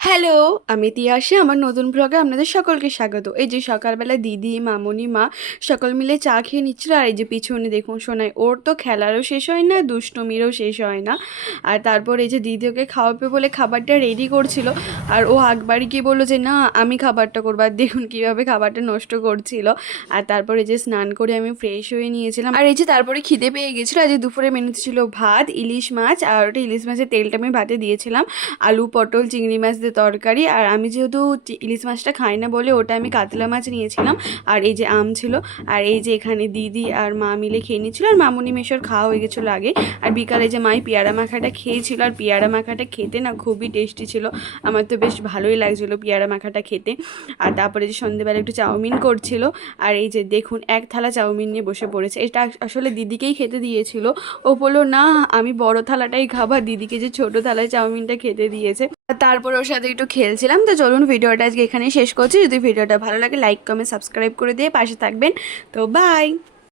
Hello, আমি তিয়াশা। আমার নতুন ব্লগে আপনাদের সকলকে স্বাগত। এই যে সকালবেলা দিদি, মামুনি, মা সকল মিলে চা খেয়ে নিচ্ছিল। আর এই যে পিছনে দেখুন সোনাই, ওর তো খেলারও শেষ হয় না, দুষ্টুমিরও শেষ হয় না। আর তারপর এই যে দিদি ওকে খাওয়াবে বলে খাবারটা রেডি করছিল, আর ও একবারই গিয়ে বললো যে না আমি খাবারটা করবো। আর দেখুন কীভাবে খাবারটা নষ্ট করছিল। আর তারপরে যে স্নান করে আমি ফ্রেশ হয়ে নিয়েছিলাম। আর এই যে তারপরে খিদে পেয়ে গেছিলো। আজ দুপুরে মেনুতে ছিল ভাত, ইলিশ মাছ, আর ওটা ইলিশ মাছের তেলটা আমি ভাতে দিয়েছিলাম, আলু পটল চিংড়ি মাছ দিয়ে তরকারি। আর আমি যেহেতু ইলিশ মাছটা খাই না বলে ওটা আমি কাতলা মাছ নিয়েছিলাম। আর এই যে আম ছিল। আর এই যে এখানে দিদি আর মা মিলে খেয়ে নিচ্ছিল, আর মামুনি মেশোর খাওয়া হয়ে গেছিলো আগে। আর বিকালে যে মাই পেয়ারা মাখাটা খেয়েছিল, আর পেয়ারা মাখাটা খেতে না খুবই টেস্টি ছিল। আমার তো বেশ ভালোই লাগছিলো পেয়ারা মাখাটা খেতে। আর তারপরে যে সন্ধেবেলা একটু চাউমিন করছিল। আর এই যে দেখুন এক থালা চাউমিন নিয়ে বসে পড়েছে। এটা আসলে দিদিকেই খেতে দিয়েছিল। ও বললো না আমি বড় থালাটাই খাবো, দিদিকে যে ছোট থালায় চাউমিনটা খেতে দিয়েছে। তারপর ওর সাথে একটু খেলছিলাম। তো চলুন ভিডিওটা আজকে এখানেই শেষ করছি। যদি ভিডিওটা ভালো লাগে লাইক কমেন্ট সাবস্ক্রাইব করে দিয়ে পাশে থাকবেন। তো বাই।